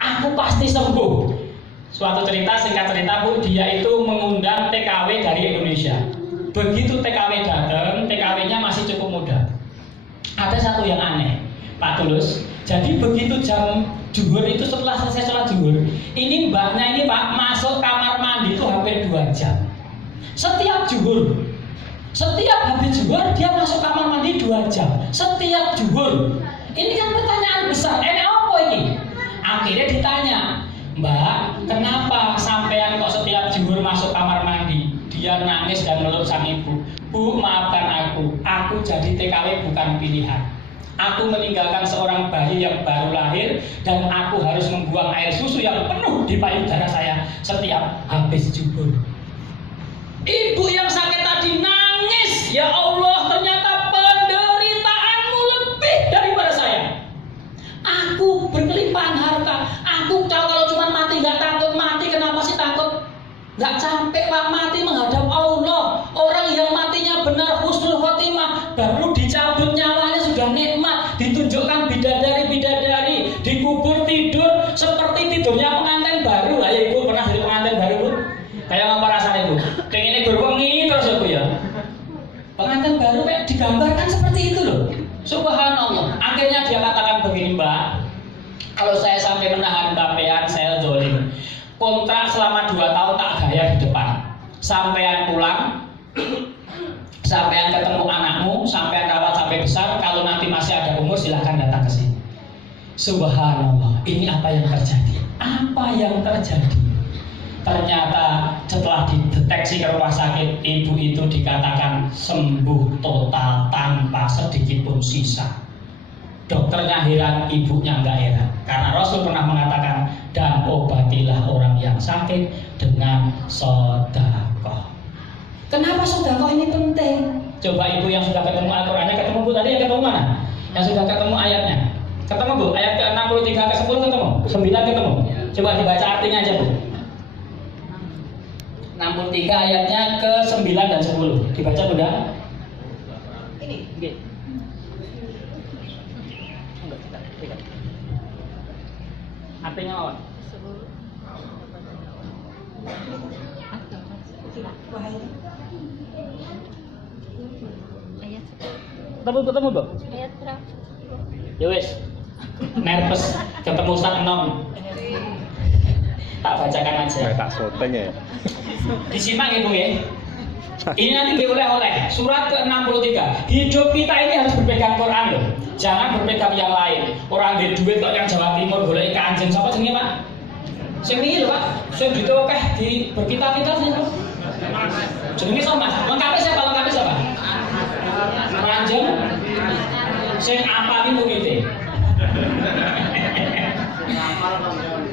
aku pasti sembuh. Suatu cerita, singkat cerita Bu, dia itu mengundang TKW dari Indonesia. Begitu TKW datang, TKW-nya masih cukup muda. Ada satu yang aneh, Pak Tulus. Jadi begitu jam zuhur itu, setelah selesai sholat zuhur, ini mbaknya ini Pak masuk kamar mandi itu hampir 2 jam. Setiap zuhur, setiap habis zuhur dia masuk kamar mandi 2 jam. Setiap zuhur. Ini kan pertanyaan besar. Ini apa ini? Akhirnya ditanya, Mbak, kenapa sampean kok setiap zuhur masuk kamar mandi? Dia nangis dan meluk sang ibu. Bu, maafkan aku jadi TKW bukan pilihan. Aku meninggalkan seorang bayi yang baru lahir dan aku harus membuang air susu yang penuh di payudara saya setiap habis zuhur. Ibu yang sakit tadi nangis, ya Allah, ternyata penderitaanmu lebih daripada saya. Aku berkelimpahan harta. Aku tahu kalau cuma mati nggak takut. Mati kenapa sih takut? Nggak capek Pak mati menghadap Allah. Orang yang matinya benar husnul khotimah, baru dicabut nyawanya sudah nikmat. Ditunjukkan bidadari-bidadari, dikubur tidur seperti tidurnya pengantin baru. Lah ya Ibu pernah jadi pengantin baru Bu? Kayak apa rasanya Bu? Pengennya berwengi terus ya Bu ya. Pengantin baru kayak digambarkan seperti itu loh. Subhanallah. Akhirnya dia katakan begini, Mbak, kalau saya sampai menahan bapean, saya zolim. Kontrak selama 2 tahun tak gaya di depan. Sampean pulang, sampean ketemu anakmu, sampean rawat sampai besar. Kalau nanti masih ada umur, silahkan datang ke sini. Subhanallah. Ini apa yang terjadi? Apa yang terjadi? Ternyata setelah dideteksi ke rumah sakit, ibu itu dikatakan sembuh total tanpa sedikit pun sisa. Dokternya heran, ibunya nggak heran. Karena Rasul pernah mengatakan, dan obatilah orang yang sakit dengan sedekah. Kenapa sedekah ini penting? Coba ibu yang sudah ketemu Al-Qur'annya, ketemu Bu tadi yang ketemu mana? Yang sudah ketemu ayatnya. Ketemu Bu, ayat ke-63 ke-10 ketemu? 9 ketemu? Coba dibaca artinya aja Bu. 63 ayatnya ke 9 dan 10. Dibaca Bunda. Ini. Nggih. Artinya apa? Ketemu Bu? Ayat berapa? Ya wis. Nervous ketemu Ustaz Enom. Tak bacakan aja. Tak syuting ya. Disimak ya Bu ya. Ini nanti dioleh-oleh. Surat ke-63. Hidup kita ini harus berpegang Quran loh. Jangan berpegang yang lain. Orang di duit kok yang Jawa Timur golek ikan anjing sapa jenenge Pak? Sing iki lho Pak. Sing ditokeh di berkitar-kitar sing jenenge sama. Lengkapnya siapa? Ranjang. Sing apa iki muridé?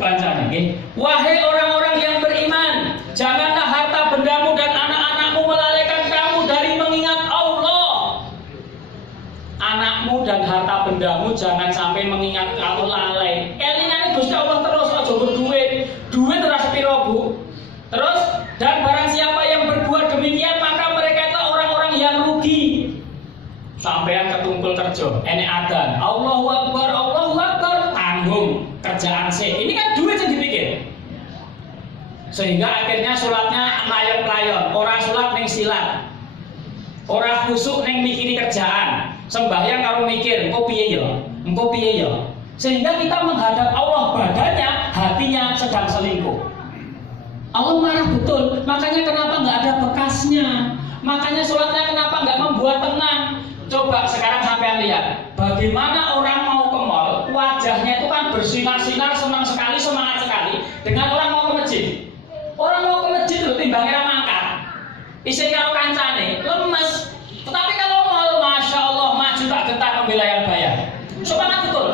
Bancane nggih. Wahai orang-orang yang beriman, janganlah harta bendamu dan anak-anakmu melalaikan kamu dari mengingat Allah. Anakmu dan harta bendamu jangan sampai mengingat kamu lalai. Elingane Gusti Allah terus aja berduit. Duit ora sepiro Bu. Terus dan barang siapa yang berbuat demikian maka mereka itu orang-orang yang rugi. Sampean ketumpul kerja, enek adan. Allahu Akbar, tanggung kerjaan sih. Ini kan duit yang dipikir. Sehingga akhirnya sholatnya layon-layon. Orang sholat neng silat. Orang khusuk neng mikiri kerjaan. Sembahyang kalau mikir, engko piye ya. Sehingga kita menghadap Allah badannya, hatinya sedang selingkuh. Allah marah betul. Makanya kenapa nggak ada bekasnya? Makanya sholatnya kenapa nggak membuat tenang? Coba sekarang sampean lihat, bagaimana orang mau ke mall, wajahnya itu kan bersinar-sinar, senang sekali, semangat sekali. Dengan orang mau ke masjid. Orang mau ke masjid itu timbangnya mangkat. Isi kalau kancane, lemes. Tetapi kalau mall, Masya Allah, maju tak gentar membela yang bayar. Semangat betul.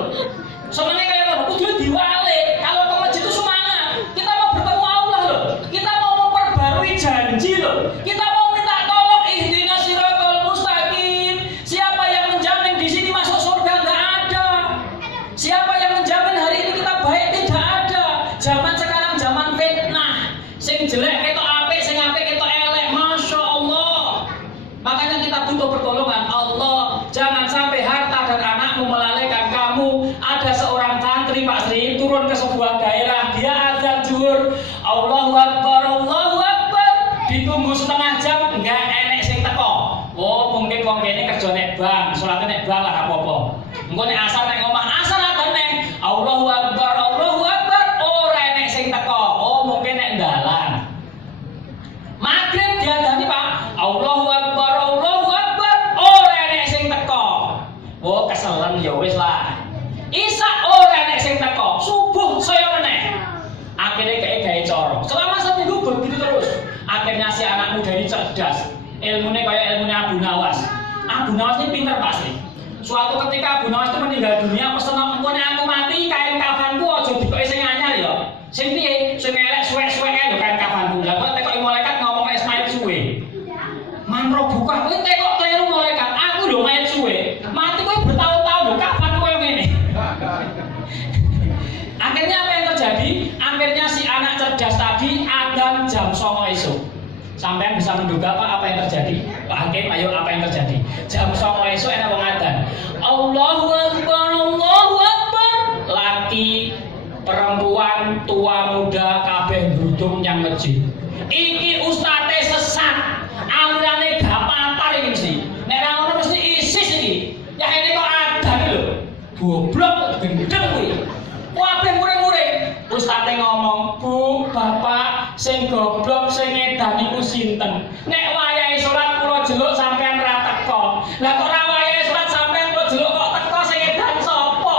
Sebenarnya kayak apa? Kudu diwale. Kalau ke masjid itu semangat. Kita mau bertemu Allah loh. Kita mau memperbarui janji loh. Kita mau minta tolong ihdinas siratal mustaqim. Siapa yang menjamin di sini masuk surga? Nggak ada. Siapa yang menjamin hari ini kita baik? Tidak ada. Zaman sekarang zaman fitnah. Sing jelek ketok apik, sing apik ketok elek. Masya Allah. Makanya kita butuh pertolongan Allah. Jangan sampai harta dan turun ke sebuah daerah, dia azan zuhur, Allahu Akbar, ditunggu setengah jam, enggak enek sing teko. Oh, mungkin wong kene kerja nek bank, salate nek bank lah apa-apa. Engko nek asar nek ngomah asar adan nek Allahu Akbar, ora enek sing teko. Oh, mungkin nek dalan. Maghrib diadani Pak, Allahu Akbar, ora enek sing teko. Oh, keselen ya wis lah. Isa ora enek sing teko. Subuh saya meneh. Akhirnya kayak gawe cara. Selama seminggu begitu terus. Akhirnya si anak muda ini cerdas. Ilmunya kayak ilmunya Abu Nawas. Abu Nawas ini pintar pasti. Suatu ketika Abu Nawas itu meninggal dunia, pesen engko nek aku mati kain kafanku aja dikoki sing anyar ya. Sing piye? Sing elek suwek-suwek lho kain kafanku. Lah kok tekoki malaikat ngomong Ismail suwe. Manro buka kowe tekok kleru malaikat. Aku lho main suwe. Mati kowe bertahun-tahun lho kafan kowe ngene. Akhirnya apa yang terjadi? Akhirnya si anak cerdas tadi adzan jam 09.00 esuk. Sampai bisa menduga apa yang terjadi? Pak Hakim, ayo apa yang terjadi? Jam 09.00 esuk enak wong adzan. Allahu Akbar. Laki, perempuan, tua, muda, kabeh ndudung nyang masjid. Iki ustaze sesat. Alurane gak patar iki mesti. Nek ra ngono mesti ISIS iki. Ya ini kok adzan lho. Goblok gendeng kuwi. Kabeh muring-muring. Ustaze ngomong, "Bu, Bapak, sing goblok sing edan iku sinten? Nek wayahe salat kula jeluk sampean ra teko. Lah kok ra wayahe salat sampean kula jeluk kok teko sing edan sapa?"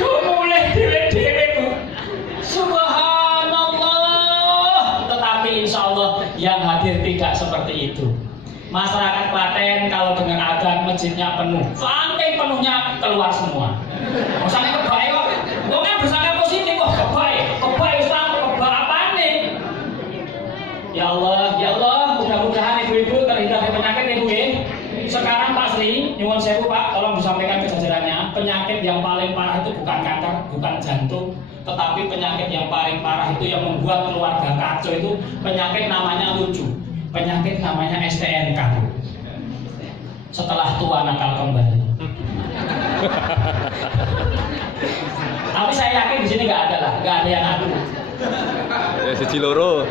Duh mulih dhewe-dhewe Bu. Subhanallah. Tetapi insyaallah yang hadir tidak seperti itu. Masyarakat Klaten kalau dengar adzan masjidnya penuh. Saking penuhnya keluar semua. Maksudnya kebaik kok. Kok kan bersangka positif kok kebaik Ustaz, kebak apane? Ya Allah, mudah-mudahan ibu-ibu terhindar dari penyakit ibu ya. Sekarang Pak Sri, nyuwun sewu Pak, tolong disampaikan ke jajarannya, penyakit yang paling parah itu bukan kanker, bukan jantung, tetapi penyakit yang paling parah itu yang membuat keluarga kacau itu penyakit namanya lucu. Penyakit namanya STNK. Setelah tua nakal kembali. Tapi saya yakin di sini nggak ada yang adu. Ya siji loro.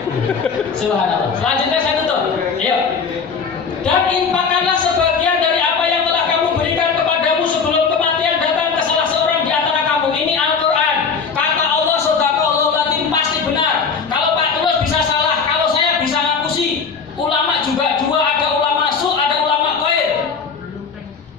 Subhanallah. Selanjutnya saya tutup. Ayo. Dan infakkanlah sebagian dari apa yang telah kamu berikan kepadamu sebelum kematian datang ke salah seorang di antara kamu. Ini Al-Quran. Kata Allah, Shadaqallahu Latim, pasti benar. Kalau Pak Tulus bisa salah, kalau saya bisa ngapusi. Ulama juga dua, ada ulama su, ada ulama khair.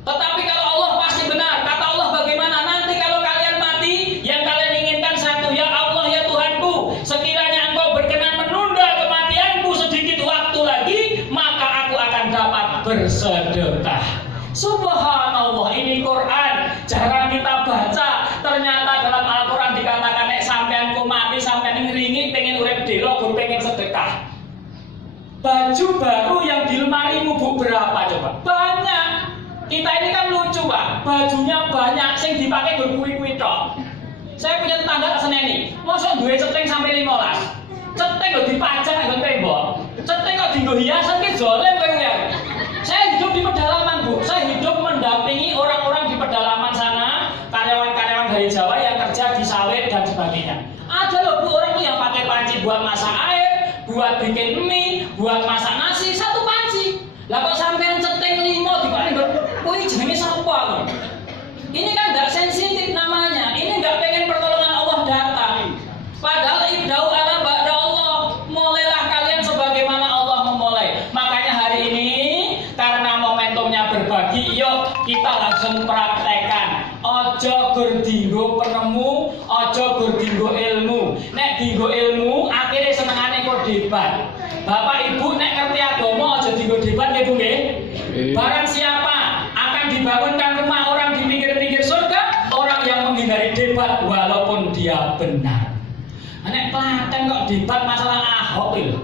Tetapi kalau Allah pasti benar. Kata Allah bagaimana? Nanti kalau kalian mati, yang kalian inginkan satu, ya Allah ya Tuhanku, sekiranya Engkau berkenan menunda kematianku sedikit waktu lagi, maka aku akan dapat bersedekah. Subhanallah, ini Quran jarang kita baca. Ternyata dalam Al-Quran dikatakan nek sampean ku mati, sampean ngiringi pengen urip dhewe, gur pengen sedekah. Baju baru yang di lemarimu Bu berapa coba? Banyak. Kita ini kan lucu Pak, bajunya banyak, sing dipakai berkuwi-kuwi tok. Saya punya tetangga tak seneni, mosok duwe ceting sampai 15. Ceting kok dipajang nang tembok. Ceting kok dienggo hiasan ki jolen kowe ya. Saya hidup di pedalaman Bu, saya hidup mendampingi orang-orang di pedalaman sana, karyawan-karyawan dari Jawa yang kerja di sawit dan sebagainya. Ada loh Bu orang yang pakai panci buat masak air, buat bikin mie, buat masak nasi, satu panci. Lah kok sampean ceting 5 dipakai kuwi jenenge sapa? Ini kan enggak sensitif namanya. Ini enggak pengen pertolongan Allah datang. Padahal ibda'u ala ba'da Allah. Mulailah kalian sebagaimana Allah memulai. Makanya hari ini karena momentumnya berbagi, yuk kita langsung praktekkan. Ojo gur dinggo penemu, ojo gur dinggo ilmu. Nek dinggo ilmu akhirnya senengane kok debat. Bapak Ibu nek ngerti agama aja dinggo debat nggih Bu nggih. Barang siapa akan dibangunkan rumah orang di pinggir-pinggir surga, orang yang menghindari debat walaupun dia benar. Nek Klaten kok debat masalah Ahok lho.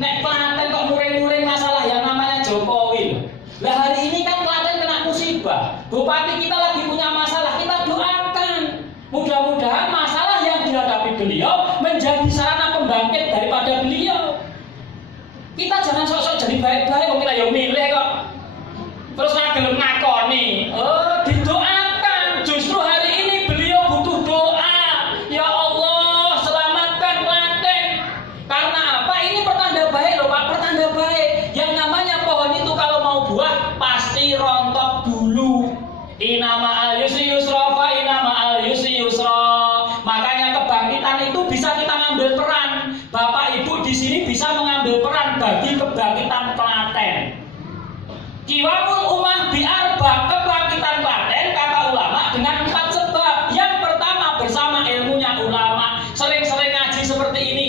Nek Klaten kok muring-muring masalah yang namanya Jokowi lho. Lah hari ini kan Klaten kena musibah. Bupati kita lagi punya masalah, kita doakan. Mudah-mudahan masalah yang dihadapi beliau menjadi sarana pembangkit daripada beliau. Kita jangan sok-sok jadi baik-baik, kok kita yang milih kok. Terus nggak gelem ngakoni. Didoakan. Justru hari ini beliau butuh doa. kebangkitan Klaten. Qiwamul ummah bi'arba, kebangkitan Klaten kata ulama dengan 4 sebab. Yang pertama bersama ilmunya ulama, sering-sering ngaji seperti ini.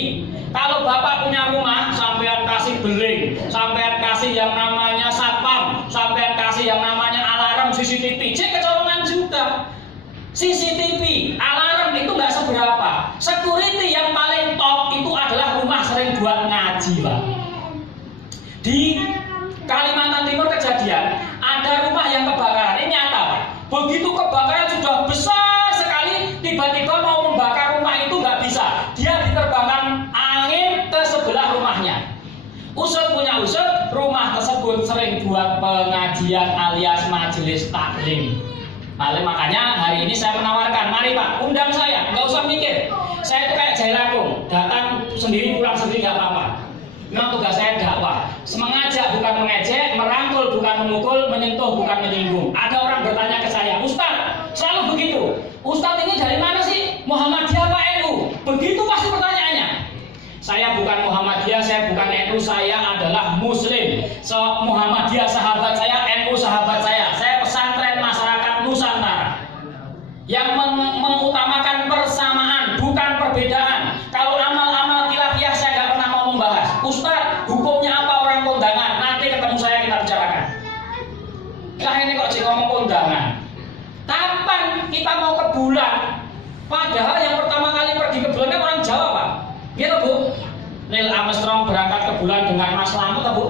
Kalau bapak punya rumah, sampean kasih beling, sampean kasih yang namanya satpam, sampean kasih yang namanya alarm CCTV, cek kecolongan juga. CCTV, alarm itu nggak seberapa. Security yang paling top itu adalah rumah sering buat ngaji, Pak. Di Kalimantan Timur kejadian, ada rumah yang kebakaran. Ini nyata, Pak. Begitu kebakaran sudah besar sekali, tiba-tiba mau membakar rumah itu nggak bisa. Dia diterbangkan angin ke sebelah rumahnya. Usut punya usut, rumah tersebut sering buat pengajian alias majelis taklim. Makanya hari ini saya menawarkan, mari Pak, undang saya, nggak usah mikir. Saya itu kayak jailakung, datang sendiri, pulang sendiri nggak apa-apa. Memang tugas saya dakwah, mengajak bukan mengejek, merangkul bukan memukul, menyentuh bukan menyinggung. Ada orang bertanya ke saya, Ustadz, selalu begitu. Ustadz ini dari mana sih? Muhammadiyah apa NU? Begitu pasti pertanyaannya. Saya bukan Muhammadiyah, saya bukan NU, saya adalah Muslim. Muhammadiyah sahabat saya, NU sahabat saya. Saya pesantren masyarakat Nusantara yang mengutamakan persamaan, bukan perbedaan. Kalau amal-amal khilafiyah saya nggak pernah mau membahas. Ustadz, hukumnya apa orang kondangan? Nanti ketemu saya kita bicarakan. Lah ini kok sih ngomong kondangan? Kapan kita mau ke bulan? Padahal yang pertama kali pergi ke bulan kan orang Jawa, Pak. Gitu, Bu. Neil Armstrong berangkat ke bulan dengan Mas Lamu, Bu.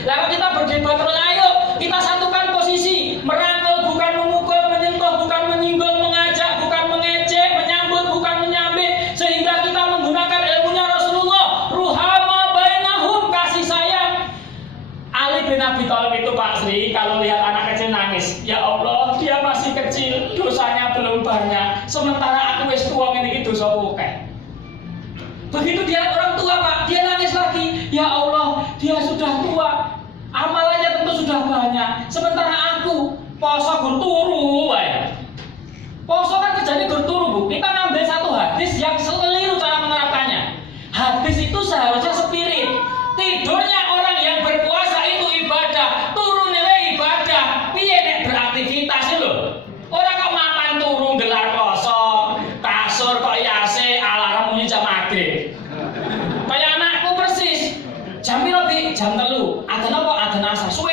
Lalu kita berdebat terus, ayo kita satukan posisi, merangkul bukan memukul, menyentuh bukan menyinggung, mengajak bukan mengejek, menyambut bukan menyambit, sehingga kita menggunakan ilmunya Rasulullah, ruhama bainahum, kasih sayang. Ali bin Abi Thalib itu Pak Sri, kalau lihat anak kecil nangis, ya Allah, dia masih kecil, dosanya belum banyak, sementara aku wis tua ngene iki dosa akeh. Begitu dia orang tua, Pak, dia nangis lagi. Ya Allah, dia sudah tua, amalannya tentu sudah banyak. Sementara aku poso gur turu, wae. Poso kan kerjanya gur turu, Bu. Kita ngambil satu hadis yang keliru cara menerapkannya. Hadis itu seharusnya spirit. Tidurnya orang yang berpuasa itu ibadah, turun nilai ibadah. Piye nek beraktivitas lho. Orang kok mapan turu gelar poso, kasur kok yase alarm bunyi jam maghrib. Kayak anakku persis. Jam piro, Bi? Jam 3. Adzan apa? Adzan asar. Suwe